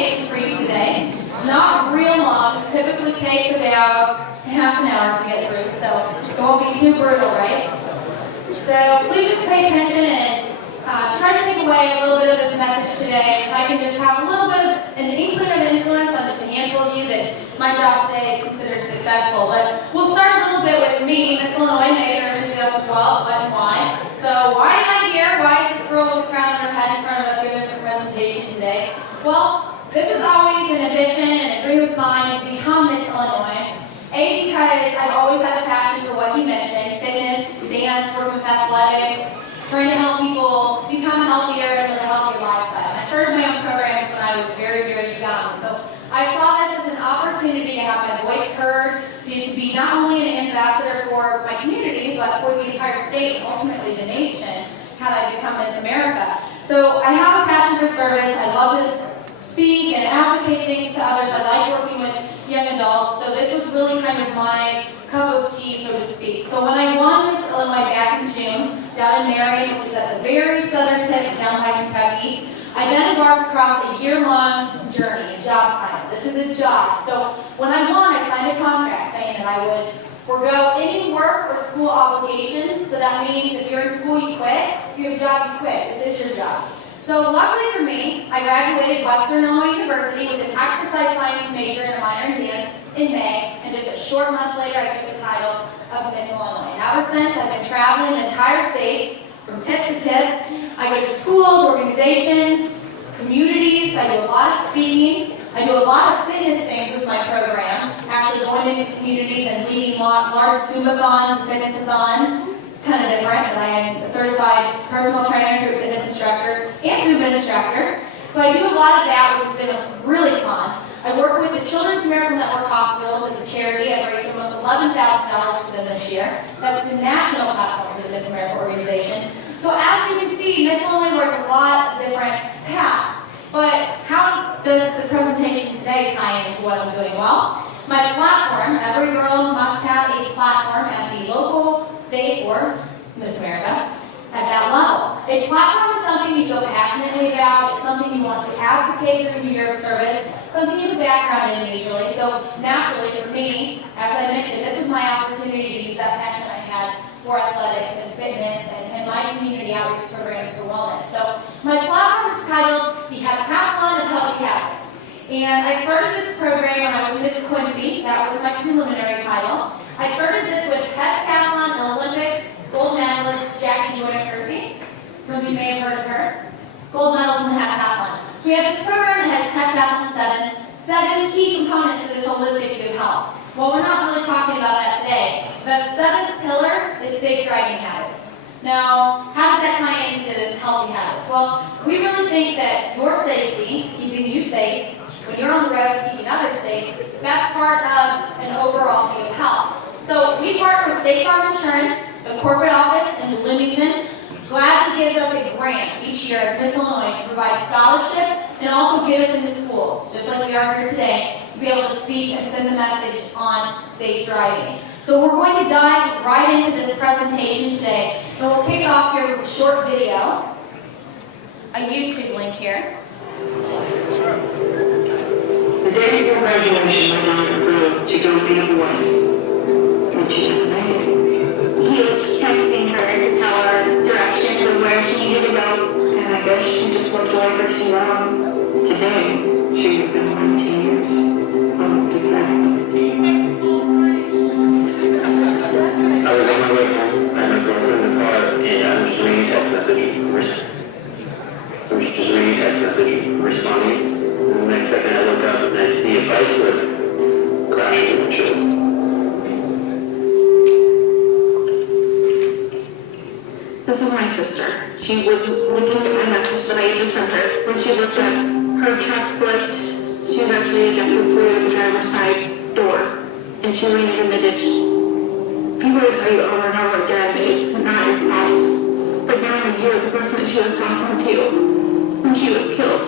presentation for you today. It's not real long. It typically takes about half an hour to get through, so it won't be too brutal, right? So please just pay attention and try to take away a little bit of this message today. If I can just have a little bit of an inkling of influence on just a handful of you, that my job today is considered successful. But we'll start a little bit with me, Miss Illinois Megan Ervin 2012, what and why. So why am I here? Why is this girl with a crown on her head in front of us giving us a presentation today? Well, this was always an ambition and a dream of mine to become Miss Illinois. A, because I've always had a passion for what he mentioned, fitness, dance, work with athletics, trying to help people become healthier and live a healthier lifestyle. I started my own programs when I was very, very young. So I saw this as an opportunity to have my voice heard, to be not only an ambassador for my community, but for the entire state and ultimately the nation, had I become Miss America. So I have a passion for service. I love to speak and advocate things to others. I like working with young adults. So this was really kind of my cup of tea, so to speak. So when I won Miss Illinois back in June, down in Marion, which is at the very southern tip of Illinois, Kentucky, I then embarked across a year-long journey, a job title. This is a job. So when I won, I signed a contract saying that I would forego any work or school obligations. So that means if you're in school, you quit. If you have a job, you quit. This is your job. So luckily for me, I graduated Western Illinois University with an exercise science major and a minor in dance in May, and just a short month later, I took the title of Miss Illinois. And ever since, I've been traveling the entire state from tip to tip. I go to schools, organizations, communities. I do a lot of speaking. I do a lot of fitness things with my program, actually going into communities and leading large Zumba-thons and fitness-a-thons. It's kind of different, but I am a certified personal trainer, group fitness instructor, and Zumba instructor. So I do a lot of that, which has been really fun. I work with the Children's Miracle Network Hospitals as a charity. I've raised almost $11,000 for them this year. That's the national platform for the Miss America organization. So as you can see, Miss Illinois wears a lot of different hats. But how does the presentation today tie into what I'm doing? Well, my platform, every girl must have a platform at the local, state, or Miss America at that level. A platform is something you feel passionately about. It's something you want to advocate through your service, something you have a background in usually. So naturally for me, as I mentioned, this was my opportunity to use that passion I had for athletics and fitness and my community outreach programs for wellness. So my platform is titled The Heptathlon of Healthy Habits. And I started this program when I was Miss Quincy. That was my preliminary title. I started this with heptathlon Olympic gold medalist Jackie Joy Kersey. Some of you may have heard of her. Gold medals in the heptathlon. So we have this program that has heptathlon 7 key components to this holistic view of health. Well, we're not really talking about that today. The 7th pillar is safe driving habits. Now, how does that tie into healthy habits? Well, we really think that your safety, keeping you safe, when you're on the road, keeping others safe, that's part of an overall view of health. So we partner with State Farm Insurance, the corporate office in Bloomington, gladly gives us a grant each year as Miss Illinois to provide scholarship and also get us into schools, just like we are here today, to be able to speak and send a message on safe driving. So we're going to dive right into this presentation today, and we'll kick off here with a short video, a YouTube link here. The day before graduation, my daughter approved to go the other way, and she just made it. He was texting her to tell her directions of where she needed to go, and I guess she just looked away for too long. Today, she was been 19 years. Exactly. I was on my way home, I had my girlfriend in the car, and I was just reading a text message, responding, and the next second I look up and I see a bicycle crashing in the windshield. This is my sister. She was looking at my message that I just sent her. When she looked up, her truck flipped. She was actually ejected fluid at the driver's side door, and she landed in the ditch. People will tell you over and over again, it's not your fault. But now I hear the person that she was talking to when she was killed.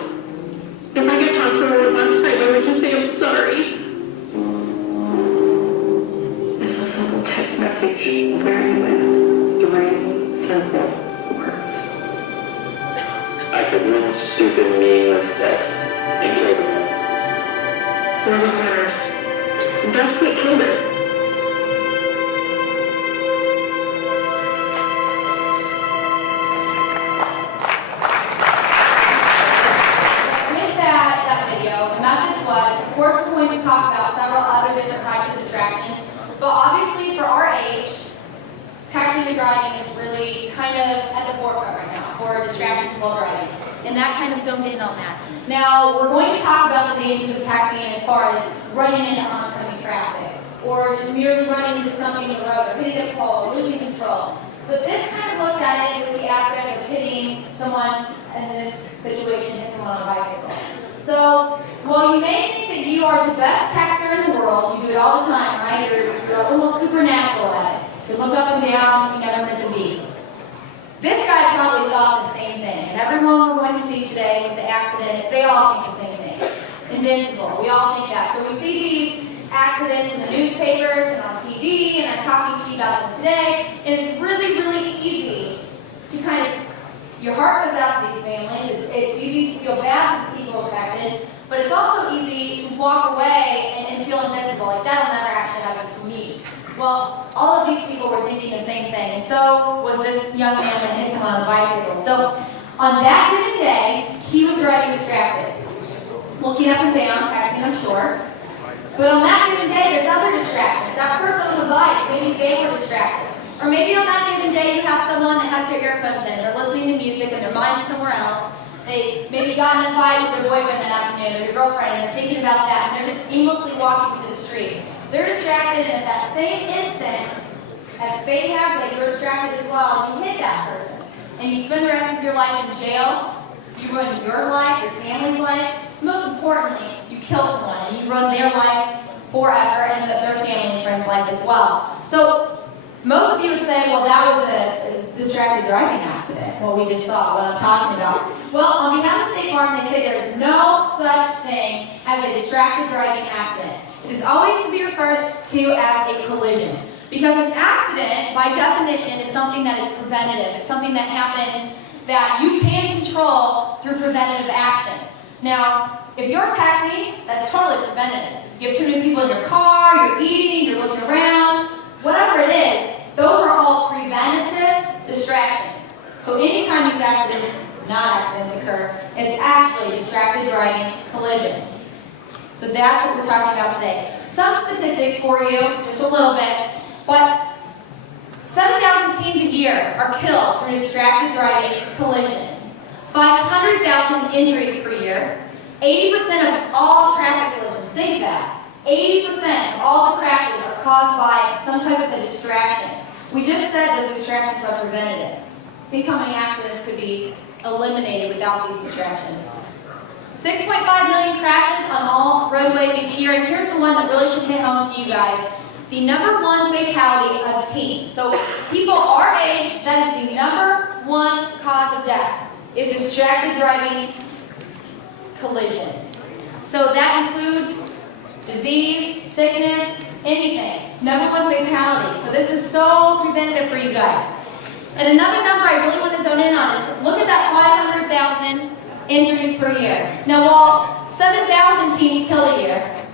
If I could talk to her one last time, I would just say, I'm sorry. It's a simple text message, very with 3 simple words. I said one stupid, meaningless text and killed him. love matters. That's what killed her. With that video, the message was, of course, we're going to talk about several other different types of distractions, but obviously for our age, texting and driving is really kind of at the forefront right now for distractions while driving. And that kind of zoned in on that. Now, we're going to talk about the dangers of texting as far as running into oncoming traffic, or just merely running into something in the road, or hitting a pole, or losing control. But this kind of looked at it with the aspect of hitting someone, in this situation, hit someone on a bicycle. So, while you may think that you are the best texter in the world, you do it all the time, right? You're almost supernatural at it. You look up and down, you never miss a beat. This guy probably thought the same thing. And everyone we're going to see today with the accidents, they all think the same thing. Invincible. We all think that. So we see these accidents in the newspapers and on TV, and I'm talking to you about them today. And it's really, really easy to kind of, your heart goes out to these families. It's easy to feel bad for the people affected, but it's also easy to walk away and feel invincible. Like, that'll never actually happen to me. Well, all of these people were thinking the same thing, and so was this young man that hit someone on a bicycle. So, on that given day, he was driving distracted, looking up and down, texting, I'm sure. But on that given day, there's other distractions. That person on the bike, maybe they were distracted. Or maybe on that given day, you have someone that has their earphones in, they're listening to music, and their mind's somewhere else. They maybe got in a fight with their boyfriend that afternoon, or their girlfriend, and they're thinking about that, and they're just aimlessly walking through the street. They're distracted, and at that same instant, as fate has it, you're distracted as well, and you hit that person. And you spend the rest of your life in jail, you ruin your life, your family's life, most importantly, you kill someone, and you ruin their life forever, and their family and friends' life as well. So, most of you would say, well, that was a distracted driving accident, what we just saw, what I'm talking about. Well, on behalf of State Farm, they say there is no such thing as a distracted driving accident. It is always to be referred to as a collision. Because an accident, by definition, is something that is preventative. It's something that happens that you can control through preventative action. Now, if you're texting, that's totally preventative. You have too many people in your car, you're eating, you're looking around, whatever it is, those are all preventative distractions. So anytime these accidents, non-accidents occur, it's actually a distracted driving collision. So that's what we're talking about today. Some statistics for you, just a little bit, but 7,000 teens a year are killed through distracted driving collisions. 500,000 injuries per year. 80% of all traffic collisions, think of that. 80% of all the crashes are caused by some type of a distraction. We just said those distractions are preventative. Think how many accidents could be eliminated without these distractions. 6.5 million crashes on all roadways each year, and here's the one that really should hit home to you guys. The number one fatality of teens. So people our age, that is the number one cause of death, is distracted driving collisions. So that includes disease, sickness, anything. Number one fatality. So this is so preventative for you guys. And another number I really want to zone in on is look at that 500,000 injuries per year. Now, while 7,000 teens kill a year,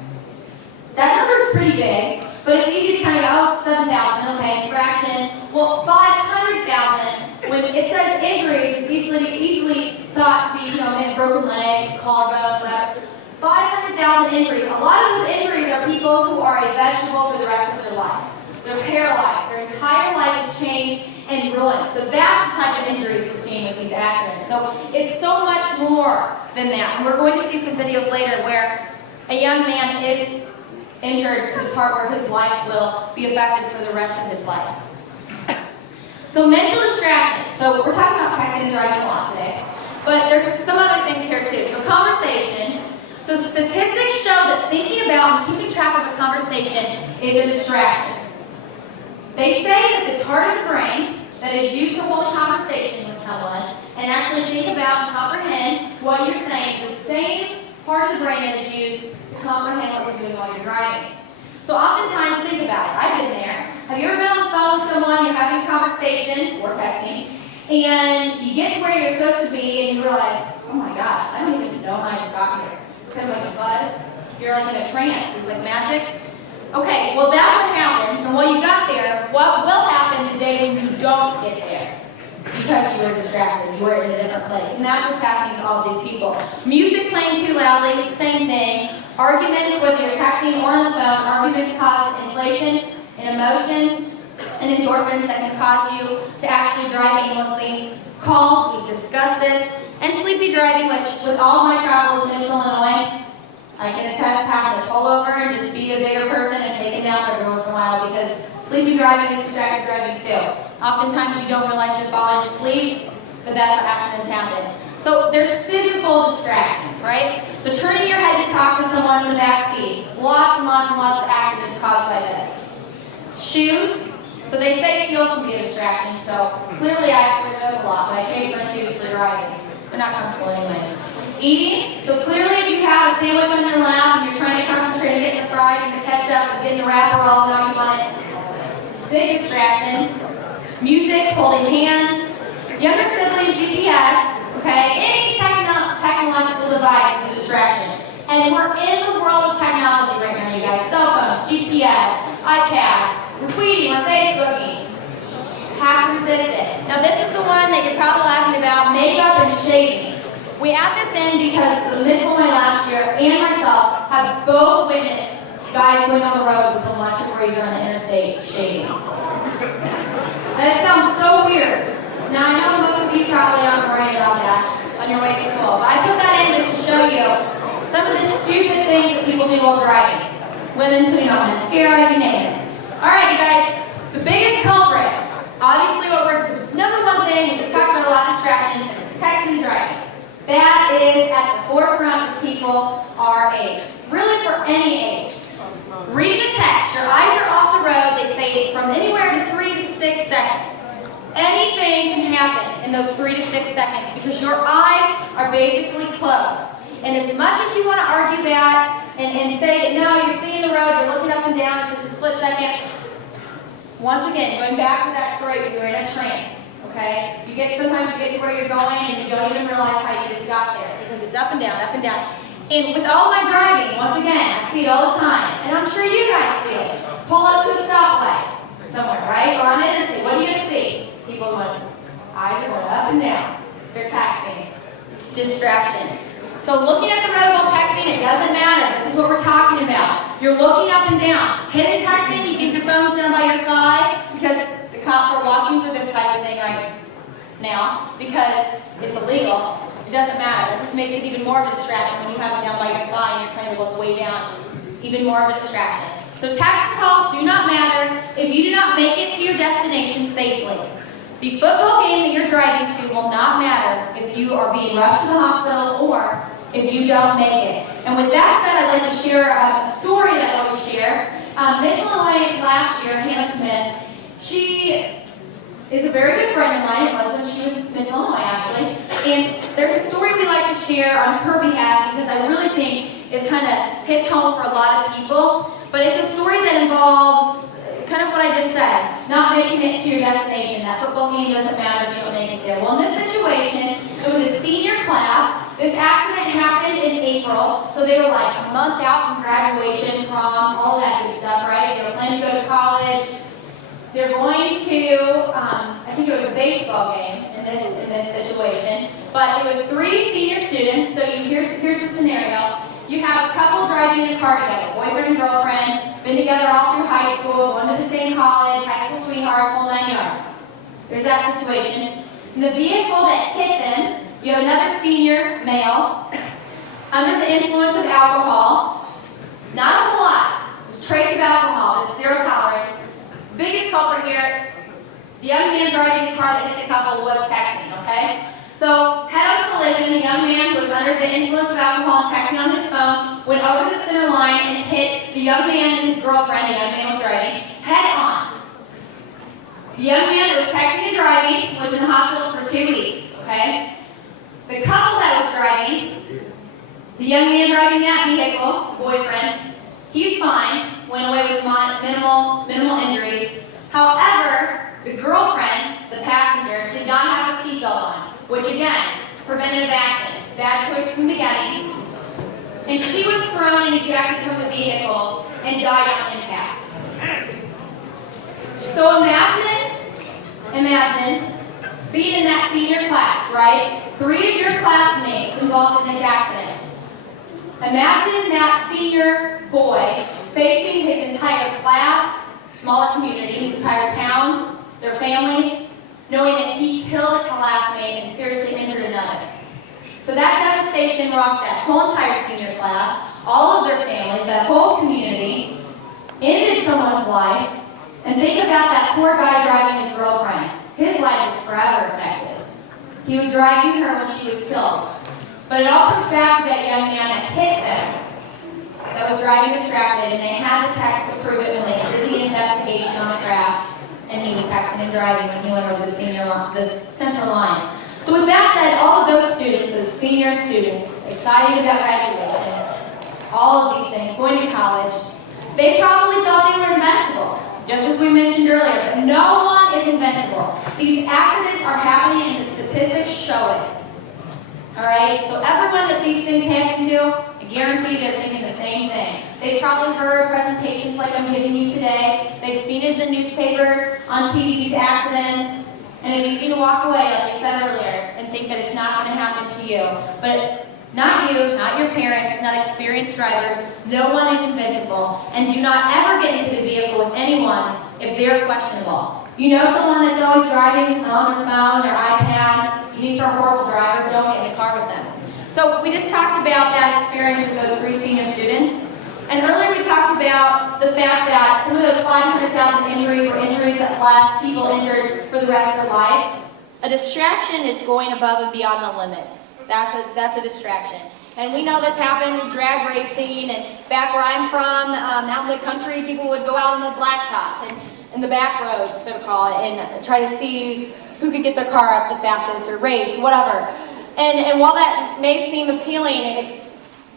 that number is pretty big, but it's easy to kind of go, oh, 7,000, okay, fraction. Well, 500,000, when it says injuries, it's easily thought to be, broken leg, collarbone, whatever. 500,000 injuries. A lot of those injuries are people who are a vegetable for the rest of their lives. They're paralyzed. Their entire life is changed and ruined. So that's the type of injuries we're seeing with these accidents. So it's so much more than that. And we're going to see some videos later where a young man is injured to the part where his life will be affected for the rest of his life. So mental distractions. So we're talking about texting and driving a lot today. But there's some other things here too. So conversation. So statistics show that thinking about and keeping track of a conversation is a distraction. They say that the part of the brain that is used to hold a conversation with someone and actually think about and comprehend what you're saying is the same part of the brain that is used to comprehend what you're doing while you're driving. So oftentimes, think about it. I've been there. Have you ever been on the phone with someone, you're having a conversation, or texting, and you get to where you're supposed to be and you realize, oh my gosh, I don't even know how I just got here. It's kind of like a buzz. You're like in a trance. It's like magic. Okay, well that's what happens, and while you got there, what will happen the day when you don't get there? Because you were distracted, you were in a different place. And that's what's happening to all of these people. Music playing too loudly, same thing. Arguments, whether you're texting or on the phone, arguments cause inflation and emotion and endorphins that can cause you to actually drive aimlessly. Calls, we've discussed this. And sleepy driving, which with all my travels in Illinois, I can attest having to pull over and just be a bigger person and take it down every once in a while because sleepy driving is distracted driving too. Oftentimes you don't realize you're falling asleep, but that's how accidents happen. So there's physical distractions, right? So turning your head to talk to someone in the back seat. Lots and lots and lots of accidents caused by this. Shoes. So they say heels can be a distraction, so clearly I have to wear those a lot, but I change my shoes for driving. They're not comfortable anyways. Eating. So clearly if you have a sandwich on your lap and you're trying to concentrate on getting the fries and the ketchup and getting the wrapper all how you want it, big distraction. Music, holding hands. Younger siblings, GPS, okay? Any technological device is a distraction. And we're in the world of technology right now, you guys. Cell phones, GPS, iPads, we're tweeting, we're Facebooking. Have to resist it. Now this is the one that you're probably laughing about, makeup and shaving. We add this in because Miss Illinois last year and myself have both witnessed guys going on the road with a electric razor on the interstate shaving. That sounds so weird. Now I know most of you probably aren't worried about that on your way to school, but I put that in just to show you some of the stupid things that people do while driving. Women putting on mascara, you name it. Alright, you guys, the biggest culprit, obviously number one thing, we just talked about a lot of distractions, texting and driving. That is at the forefront of people our age. Really for any age. Reading a text, your eyes are off the road, they say from anywhere to 3 to 6 seconds. Anything can happen in those 3 to 6 seconds because your eyes are basically closed. And as much as you want to argue that and say, no, you're seeing the road, you're looking up and down, it's just a split second. Once again, going back to that story, you're in a trance, okay? Sometimes you get to where you're going and you don't even realize how you just got there because it's up and down, up and down. And with all my driving, once again, I see it all the time, and I'm sure you guys see it. Pull up to a stoplight somewhere, right? Or on an interstate, what are you going to see? People going, eyes are going up and down. They're texting. Distraction. So looking at the road while texting, it doesn't matter. This is what we're talking about. You're looking up and down. Hidden texting, you keep your phones down by your thigh because the cops are watching for this type of thing right now because it's illegal. It doesn't matter. That just makes it even more of a distraction when you have it down by your thigh and you're trying to look way down. Even more of a distraction. So text calls do not matter if you do not make it to your destination safely. The football game that you're driving to will not matter if you are being rushed to the hospital or if you don't make it. And with that said, I'd like to share a story that I always share. Miss Illinois last year, Hannah Smith, she is a very good friend of mine. It was when she was Miss Illinois, actually. And there's a story we like to share on her behalf because I really think it kind of hits home for a lot of people. But it's a story that involves kind of what I just said, not making it to your destination. That football game doesn't matter if you don't make it there. Well, in this situation, it was a senior class. This accident happened in April, so they were like a month out from graduation, prom, all that good stuff, right? They were planning to go to college. They're going to, I think it was a baseball game in this situation, but it was 3 senior students. So here's the scenario. You have a couple driving in a car together, boyfriend and girlfriend, been together all through high school, going to the same college, high school sweethearts, whole 9 yards. There's that situation. In the vehicle that hit them, you have another senior male under the influence of alcohol. Not a whole lot. There's trace of alcohol. It's 0 tolerance. Biggest culprit here, the young man driving the car that hit the couple was texting, okay? So, head-on collision, the young man who was under the influence of alcohol and texting on his phone went over the center line and hit the young man and his girlfriend, the young man was driving, head-on. The young man that was texting and driving was in the hospital for 2 weeks, okay? The couple that was driving, the young man driving that vehicle, boyfriend, he's fine, went away with minimal injuries. However, the girlfriend, the passenger, did not have a seatbelt on, which again, preventative action. Bad choice from the beginning. and she was thrown and ejected from the vehicle and died on impact. So imagine being in that senior class, right? 3 of your classmates involved in this accident. Imagine that senior boy facing his entire class, smaller community, his entire town, their families, knowing that he killed a classmate and seriously injured another. So that devastation rocked that whole entire senior class, all of their families, that whole community, ended someone's life, and think about that poor guy driving his girlfriend. His life was forever affected. He was driving her when she was killed. But it all comes back to that young man that hit them, that was driving distracted, and they had the text to prove it when they did the investigation on the crash, and he was texting and driving when he went over the center line. So with that said, all of those students, those senior students, excited about graduation, all of these things, going to college, they probably thought they were invincible, just as we mentioned earlier, but no one is invincible. These accidents are happening and the statistics show it. Alright, so everyone that these things happen to, I guarantee they're thinking the same thing. They've probably heard presentations like I'm giving you today. They've seen it in the newspapers, on TV, these accidents, and it's easy to walk away, like I said earlier, and think that it's not going to happen to you. But not you, not your parents, not experienced drivers, no one is invincible, and do not ever get into the vehicle with anyone if they're questionable. You know someone that's always driving on their phone, their iPad, you think they're a horrible driver, don't get in the car with them. So we just talked about that experience with those 3 senior students. And earlier we talked about the fact that some of those 500,000 injuries were injuries that left people injured for the rest of their lives. A distraction is going above and beyond the limits. That's a distraction. And we know this happened with drag racing, and back where I'm from, out in the country, people would go out on the blacktop and in the back roads, so to call it, and try to see who could get their car up the fastest or race, whatever. And while that may seem appealing,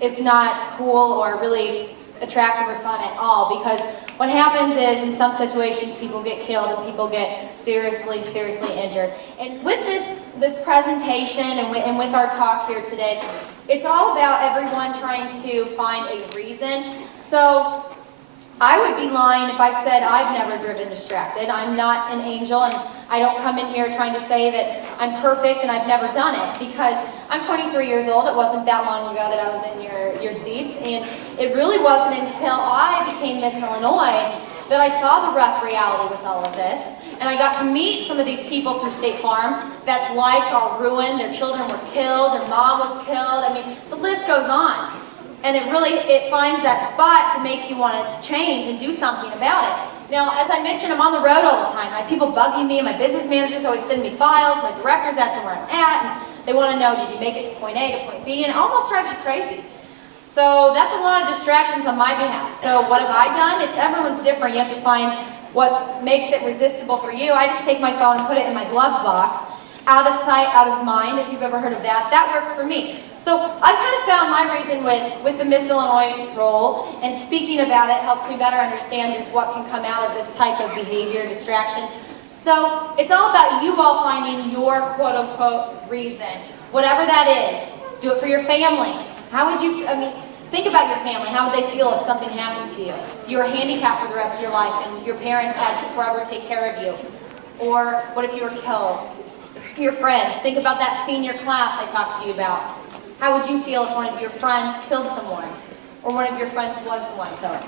it's not cool or really attractive or fun at all, because what happens is in some situations people get killed and people get seriously injured. And with this presentation and with our talk here today, it's all about everyone trying to find a reason. So I would be lying if I said I've never driven distracted. I'm not an angel, and I don't come in here trying to say that I'm perfect and I've never done it, because I'm 23 years old. It wasn't that long ago that I was in your seats, and it really wasn't until I became Miss Illinois that I saw the rough reality with all of this, and I got to meet some of these people through State Farm that's lives are ruined, their children were killed, their mom was killed. I mean, the list goes on. And it finds that spot to make you want to change and do something about it. Now, as I mentioned, I'm on the road all the time. I have people bugging me, and my business managers always send me files, my directors ask me where I'm at, and they want to know, did you make it to point A to point B? And it almost drives you crazy. So that's a lot of distractions on my behalf. So what have I done? Everyone's different. You have to find what makes it resistible for you. I just take my phone and put it in my glove box. Out of sight, out of mind, if you've ever heard of that. That works for me. So I've kind of found my reason with the Miss Illinois role, and speaking about it helps me better understand just what can come out of this type of behavior, distraction. So it's all about you all finding your quote-unquote reason. Whatever that is. Do it for your family. How would you, think about your family. How would they feel if something happened to you? You were handicapped for the rest of your life and your parents had to forever take care of you. Or what if you were killed? Your friends. Think about that senior class I talked to you about. How would you feel if one of your friends killed someone? Or one of your friends was the one killed?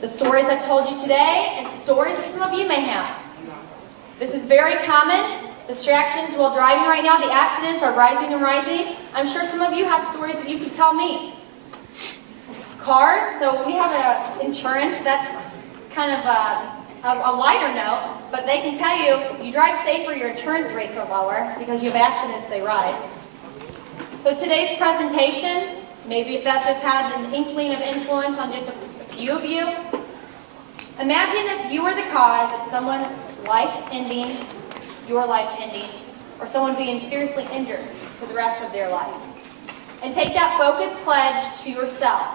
The stories I told you today, and stories that some of you may have. This is very common. Distractions while driving right now. The accidents are rising and rising. I'm sure some of you have stories that you could tell me. Cars. So we have insurance. That's kind of a lighter note. But they can tell you drive safer, your insurance rates are lower. Because you have accidents, they rise. So today's presentation, maybe if that just had an inkling of influence on just a few of you. Imagine if you were the cause of someone's life ending, your life ending, or someone being seriously injured for the rest of their life. And take that focused pledge to yourself.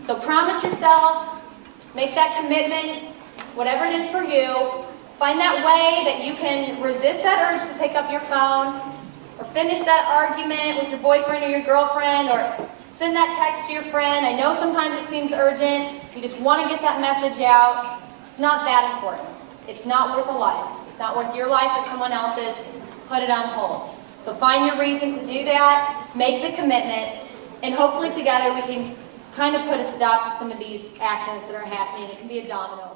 So promise yourself, make that commitment, whatever it is for you. Find that way that you can resist that urge to pick up your phone or finish that argument with your boyfriend or your girlfriend or Send that text to your friend. I know sometimes it seems urgent. You just want to get that message out. It's not that important. It's not worth a life. It's not worth your life or someone else's. Put it on hold. So find your reason to do that, make the commitment, and hopefully together we can kind of put a stop to some of these accidents that are happening. It can be a domino